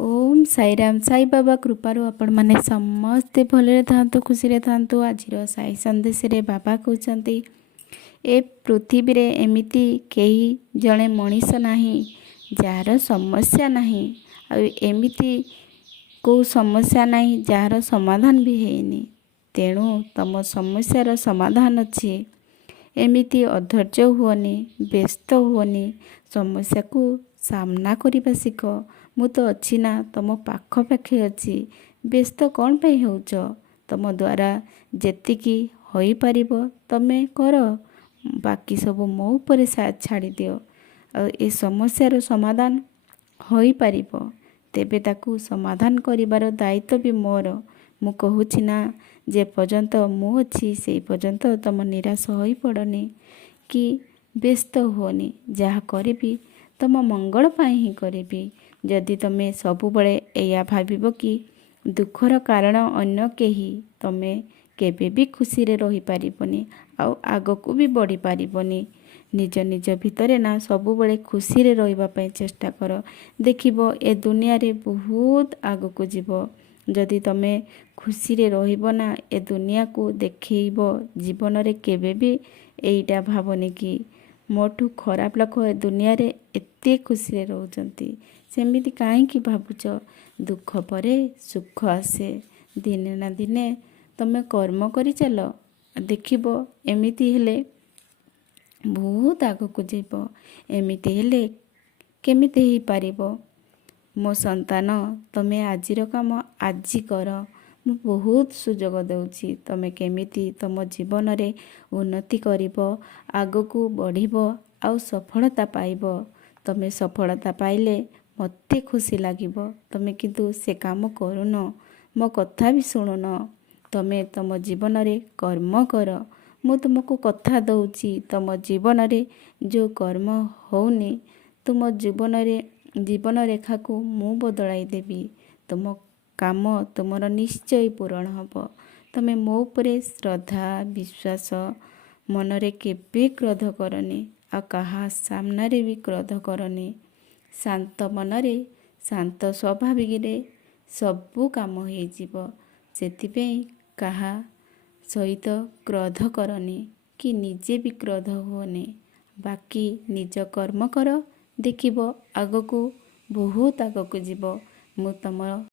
ओम साईराम साई बाबा कृपारू आपण मैंने समस्ते भले था खुशी था। आज साई संदेश रे बाबा कहते ए पृथ्वी रे एमिति कई जड़े मनीष नाही जार समस्या नाही एमिति को समस्या नहीं जार समाधान भी हैनी। तेणु तम समस्यार समाधान अच्छी। एमिति अधैर्य हुअनी, व्यस्त हुअनी, समस्या को सामना करने शिख। मु तो अच्छी ना तुम पाखपाखे अच्छी। व्यस्त कौन पे होउछ? तुम द्वारा जेतिकी होई परिबो तमे कर, बाकी सब मो ऊपर छाड़ी दियो। ए समस्यार समाधान होई परिबो तेबे ताकू समाधान करिवार दायित्व भी मोर। मु कहूछि ना जे पर्यंत मु अच्छी से पर्यंत तुम निराश होई पड़नी कि व्यस्त हुअनी। जहाँ करी तुम मंगल पाई ही करी। जदि तुमे सबुबले एया भाबिबो कि दुखर कारण अन्य केही तुमे केबे भी खुशी रे रही पारिबनी आउ आगकू भी बढ़ी पारिबनी। निज निज भितरे ना सबुबले खुशी रे रहिबा पई चेष्टा कर। देखिबो ए दुनिया रे बहुत आगकू जीवो। जदि तुमे खुशी रे रहिबो ना ए दुनिया को देखिबो जीवन रे केबे भी एइटा भाबनी कि मोठू खराब लोक ए दुनिया रे एते खुशी रे रहउचंती। सेमिति काहेकि भाबुच? दुख परे सुख आसे। दिने ना दिने तुमे कर्म करि चलो, देखिबो एमिति हेले बहुत आगकू जीवो। एमिति हेले केमिति ही पारिबो? मो संतान तमे आजिर काम आजि कर। मु बहुत सुजोग देउछि तमे केमिति तुम जीवन रे उन्नति करिबो, आगकू बढ़िबो आउ सफलता पाइबो। तमे सफलता पाइले मते खुशी लागिबो। तमे किंतु से काम करुन, मो कथा भी शुणुन। तमे तुम जीवन रे कर्म कर। मु तुमको कथा दउछि तुम जीवन रे जो कर्म होउनी तुम जीवन रेखा को मु बदलाई देबी। तुम काम तुमर निश्चय पूरण हब। तमे मो उपरे श्रद्धा विश्वास मनरे केबे क्रोध करनी आ कहा सामना रे भी क्रोध करनी। शांत मनरे शांत स्वाभाविक रे सबू काम हो जीवो। सेतिपेई कहा सहित क्रोध करनी कि निजे भी क्रोध हुअनी। बाकी निज कर्म कर, देखिबो आगकू बहुत आगकू जीवो। मु तुम